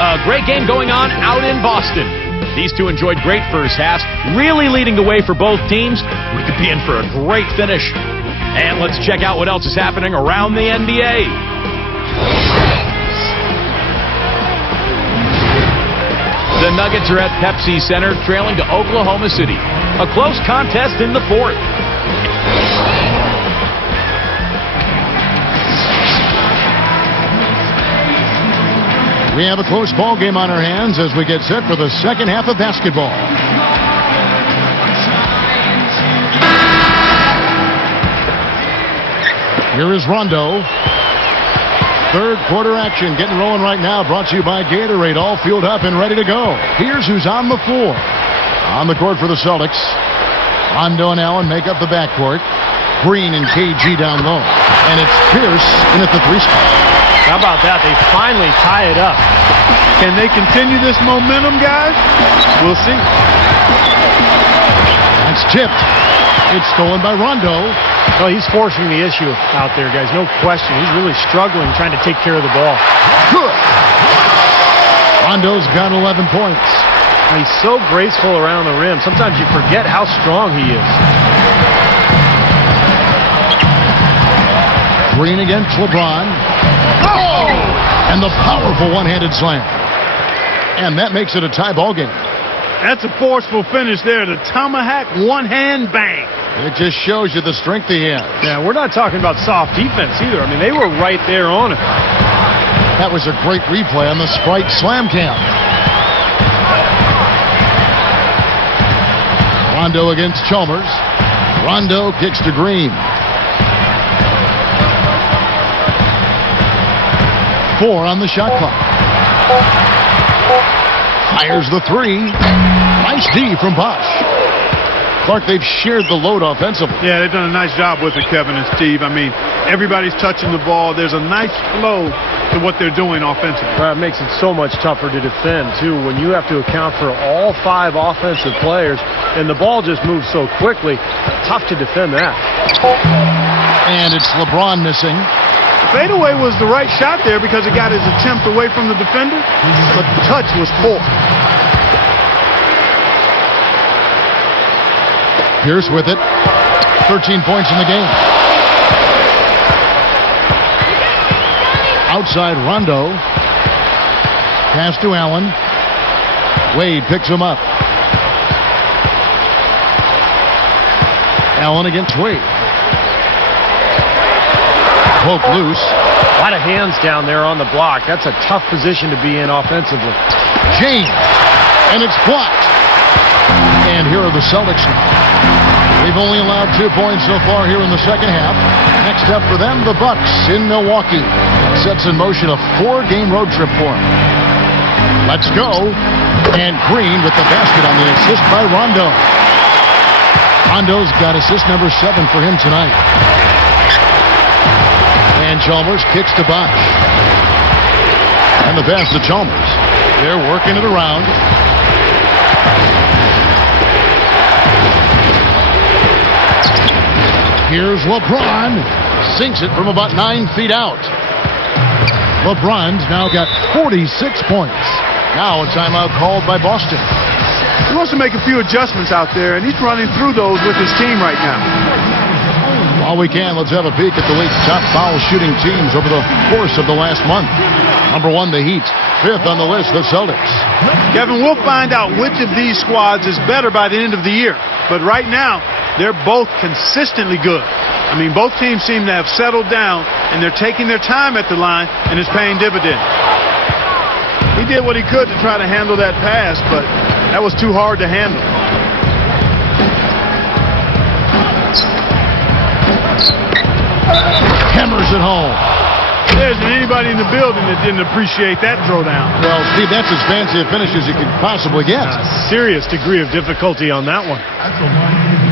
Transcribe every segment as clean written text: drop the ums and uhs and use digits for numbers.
a great game going on out in Boston. These two enjoyed great first halves, really leading the way for both teams. We could be in for a great finish. And let's check out what else is happening around the NBA. The Nuggets are at Pepsi Center, trailing to Oklahoma City. A close contest in the fourth. We have a close ball game on our hands as we get set for the second half of basketball. Here is Rondo. Third quarter action getting rolling right now, brought to you by Gatorade, all fueled up and ready to go. Here's who's on the floor. On the court for the Celtics, Rondo and Allen make up the backcourt. Green and KG down low. And it's Pierce in at the three spot. How about that? They finally tie it up. Can they continue this momentum, guys? We'll see. That's tipped. It's stolen by Rondo. Well, he's forcing the issue out there, guys. No question. He's really struggling trying to take care of the ball. Good. Rondo's got 11 points. He's so graceful around the rim. Sometimes you forget how strong he is. Green against LeBron. Oh! And the powerful one-handed slam. And that makes it a tie ball game. That's a forceful finish there. The tomahawk one-hand bang. It just shows you the strength he has. Yeah, we're not talking about soft defense either. I mean, they were right there on it. That was a great replay on the Sprite Slam Cam. Rondo against Chalmers. Rondo kicks to Green. 4 on the shot clock. Fires the three. Nice D from Bosch. Clark, they've shared the load offensively. Yeah, they've done a nice job with it, Kevin and Steve. I mean, everybody's touching the ball. There's a nice flow to what they're doing offensively. It makes it so much tougher to defend, too, when you have to account for all 5 offensive players, and the ball just moves so quickly. Tough to defend that. And it's LeBron missing. Fadeaway was the right shot there because it got his attempt away from the defender, but the touch was poor. Pierce with it. 13 points in the game. Outside Rondo. Pass to Allen. Wade picks him up. Allen against Wade. Poke loose. A lot of hands down there on the block. That's a tough position to be in offensively. James. And it's blocked. And here are the Celtics now. They've only allowed 2 points so far here in the second half. Next up for them, the Bucks in Milwaukee. Sets in motion a 4-game road trip for them. Let's go. And Green with the basket on the assist by Rondo. Rondo's got assist number 7 for him tonight. And Chalmers kicks to Bosch. And the pass to Chalmers. They're working it around. Here's LeBron. Sinks it from about 9 feet out. LeBron's now got 46 points. Now a timeout called by Boston. He wants to make a few adjustments out there, and he's running through those with his team right now. While we can, let's have a peek at the league's top foul shooting teams over the course of the last month. Number 1, the Heat. 5th on the list, the Celtics. Kevin, we'll find out which of these squads is better by the end of the year. But right now, they're both consistently good. I mean, both teams seem to have settled down, and they're taking their time at the line, and it's paying dividends. He did what he could to try to handle that pass, but that was too hard to handle. Hammers it home. There isn't anybody in the building that didn't appreciate that throwdown. Well, Steve, that's as fancy a finish as you could possibly get. Serious degree of difficulty on that one.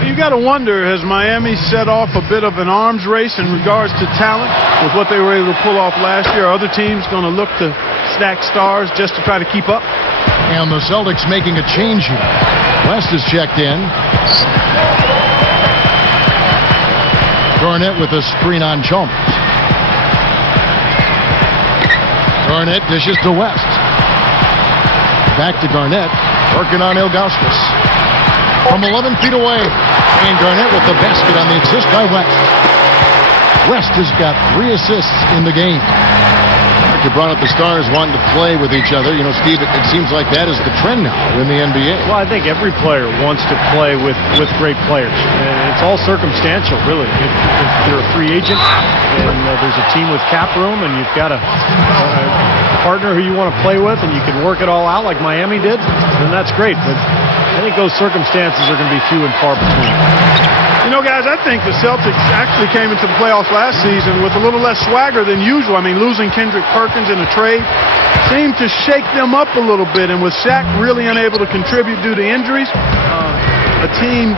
You got to wonder, has Miami set off a bit of an arms race in regards to talent with what they were able to pull off last year? Are other teams going to look to stack stars just to try to keep up? And the Celtics making a change here. West is checked in. Garnett with a screen on Chalmers. Garnett dishes to West. Back to Garnett. Working on Ilgauskas. From 11 feet away. And Garnett with the basket on the assist by West. West has got 3 assists in the game. You brought up the stars wanting to play with each other. You know, Steve, it seems like that is the trend now in the NBA. Well, I think every player wants to play with great players. And it's all circumstantial, really. If you're a free agent and there's a team with cap room and you've got a partner who you want to play with and you can work it all out like Miami did, then that's great. But I think those circumstances are going to be few and far between. You know, guys, I think the Celtics actually came into the playoffs last season with a little less swagger than usual. I mean, losing Kendrick Perkins in a trade seemed to shake them up a little bit. And with Shaq really unable to contribute due to injuries, a team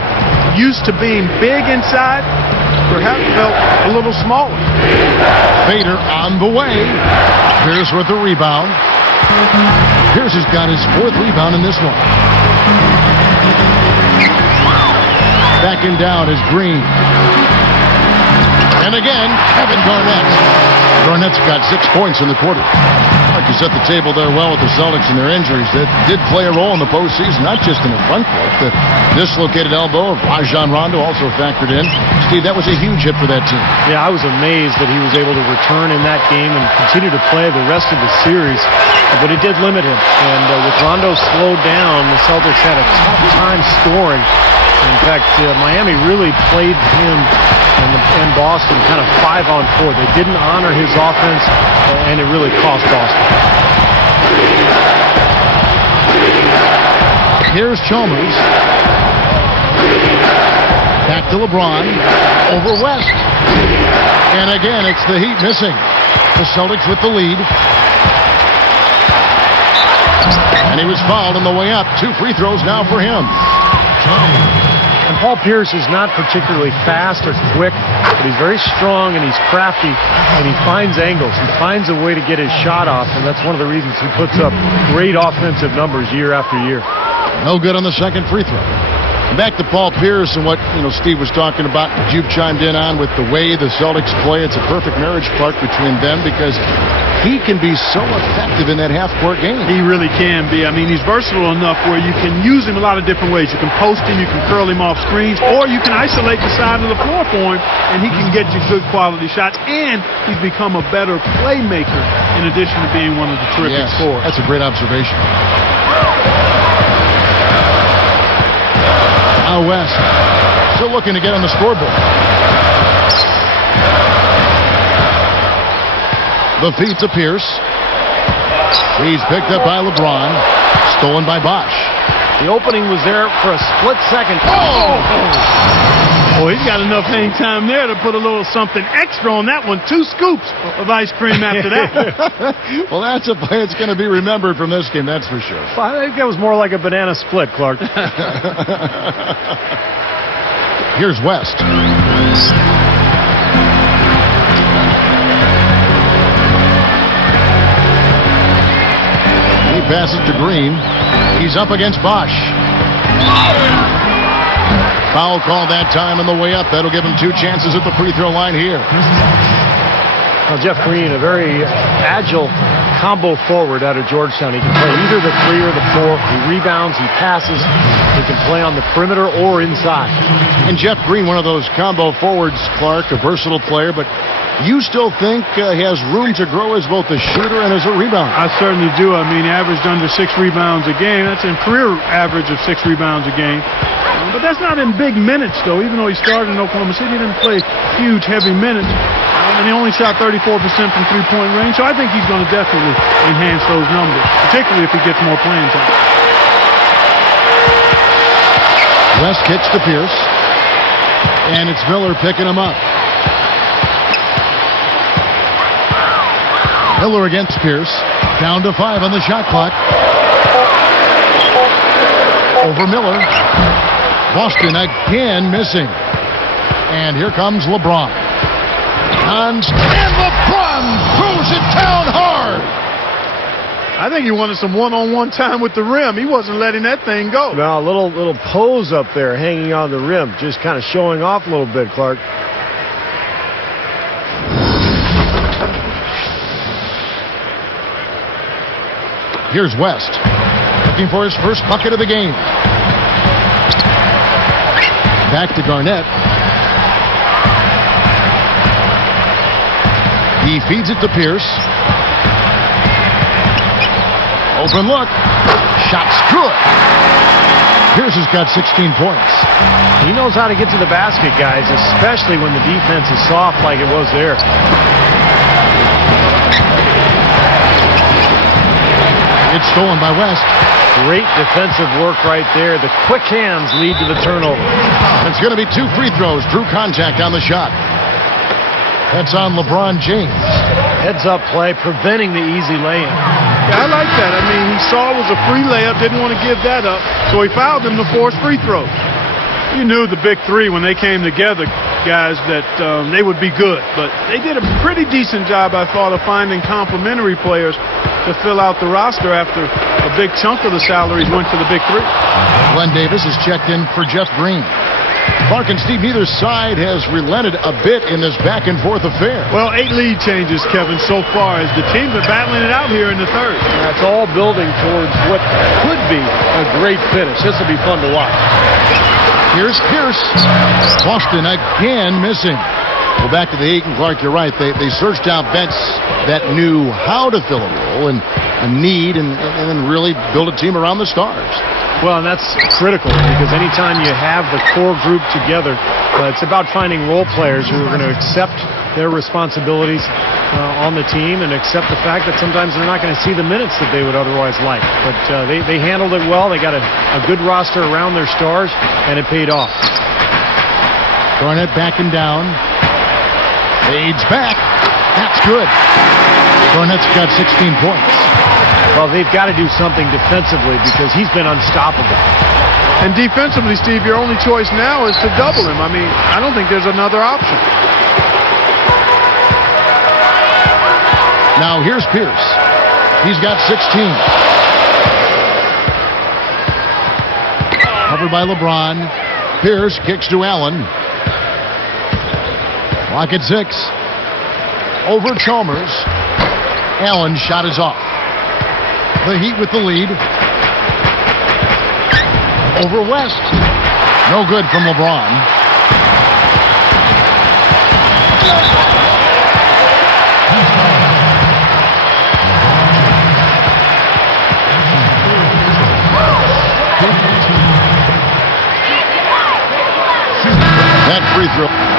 used to being big inside perhaps felt a little smaller. Bader on the way. Pierce with the rebound. Pierce has got his 4th rebound in this one. Backing down is Green. And again, Kevin Garnett. Garnett's got 6 points in the quarter. Like you set the table there well with the Celtics and their injuries. That did play a role in the postseason, not just in the front court. The dislocated elbow of Rajon Rondo also factored in. Steve, that was a huge hit for that team. Yeah, I was amazed that he was able to return in that game and continue to play the rest of the series. But it did limit him. And with Rondo slowed down, the Celtics had a tough time scoring. In fact, Miami really played him and Boston kind of 5-on-4. They didn't honor his offense, and it really cost Boston. Here's Chalmers. Back to LeBron. Over West. And again, it's the Heat missing. The Celtics with the lead. And he was fouled on the way up. 2 free throws now for him. And Paul Pierce is not particularly fast or quick, but he's very strong and he's crafty, and he finds angles. He finds a way to get his shot off, and that's one of the reasons he puts up great offensive numbers year after year. No good on the second free throw. Back to Paul Pierce and what Steve was talking about, you've chimed in on with the way the Celtics play. It's a perfect marriage, Clark, between them because he can be so effective in that half-court game. He really can be. I mean, he's versatile enough where you can use him a lot of different ways. You can post him, you can curl him off screens, or you can isolate the side of the floor for him, and he can get you good quality shots. And he's become a better playmaker in addition to being one of the terrific scorers. That's a great observation. Now West still looking to get on the scoreboard. The feed to Pierce. He's picked up by LeBron. Stolen by Bosch. The opening was there for a split second. Oh, he's got enough hang time there to put a little something extra on that one. 2 scoops of ice cream after that one. Well, that's a play that's going to be remembered from this game, that's for sure. Well, I think that was more like a banana split, Clark. Here's West. He passes to Green. He's up against Bosch. Foul call that time on the way up. That'll give him 2 chances at the free throw line here. Well, Jeff Green, a very agile combo forward out of Georgetown. He can play either the 3 or the 4. He rebounds, he passes. He can play on the perimeter or inside. And Jeff Green, one of those combo forwards, Clark, a versatile player, but you still think he has room to grow as both a shooter and as a rebounder? I certainly do. I mean, he averaged under 6 rebounds a game. That's a career average of 6 rebounds a game. But that's not in big minutes, though. Even though he started in Oklahoma City, he didn't play huge, heavy minutes. And he only shot 34% from three-point range. So I think he's going to definitely enhance those numbers, particularly if he gets more playing time. West kicks to Pierce. And it's Miller picking him up. Miller against Pierce. Down to 5 on the shot clock. Over Miller. Boston again missing. And here comes LeBron. And LeBron throws it down hard. I think he wanted some one-on-one time with the rim. He wasn't letting that thing go. Now, a little pose up there hanging on the rim, just kind of showing off a little bit, Clark. Here's West. looking for his first bucket of the game. Back to Garnett. He feeds it to Pierce. Open look. Shot's good. Pierce has got 16 points. He knows how to get to the basket, guys, especially when the defense is soft like it was there. It's stolen by West. Great defensive work right there. The quick hands lead to the turnover. It's going to be 2 free throws. Drew contact on the shot. That's on LeBron James. Heads-up play, preventing the easy lay-in. Yeah, I like that. I mean, he saw it was a free layup, didn't want to give that up, so he fouled him to force free throws. You knew the big three when they came together, guys, that they would be good. But they did a pretty decent job, I thought, of finding complementary players to fill out the roster after a big chunk of the salaries went to the big three. Glenn Davis is checked in for Jeff Green. Clark and Steve, neither side has relented a bit in this back-and-forth affair. Well, 8 lead changes, Kevin, so far as the teams are battling it out here in the third. That's all building towards what could be a great finish. This will be fun to watch. Here's Pierce. Boston again missing. Well, back to the Aiken. Clark, you're right. They searched out vets that knew how to fill a role and a need and then really build a team around the stars. Well, and that's critical because anytime you have the core group together, it's about finding role players who are going to accept their responsibilities on the team and accept the fact that sometimes they're not going to see the minutes that they would otherwise like. But they handled it well. They got a good roster around their stars, and it paid off. Garnett backing down. Fades back. That's good. Garnett's got 16 points. Well, they've got to do something defensively because he's been unstoppable. And defensively, Steve, your only choice now is to double him. I mean, I don't think there's another option. Now here's Pierce. He's got 16. Covered by LeBron. Pierce kicks to Allen. Clock at 6. Over Chalmers. Allen shot is off. The Heat with the lead. Over West. No good from LeBron. That free throw.